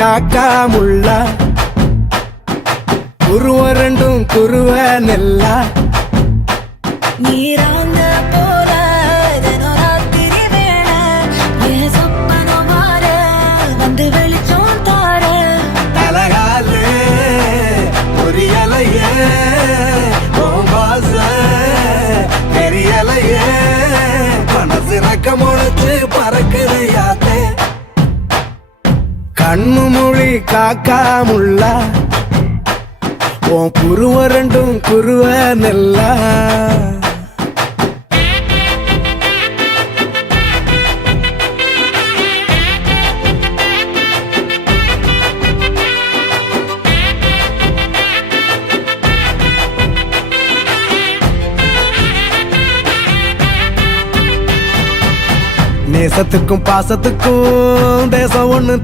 காக்கா முள்ளா குருவ ரெண்டும் குருவ நெல்லா நீராங்க போல ராத்திரி வேளை என் சொப்பனம் மாற வந்து வெளிச்சம் தார தலகாலே பொரியலையே ஓம்பாச தெரியலையே மனசு ரக்க முளைச்சு பறக்குது யாத்தே கண்ணு மொழி காக்கா முள்ளா உன் குருவ ரெண்டும் குருவ நெல்லா நேசத்துக்கும் பாசத்துக்கும் தேசம் ஒண்ணு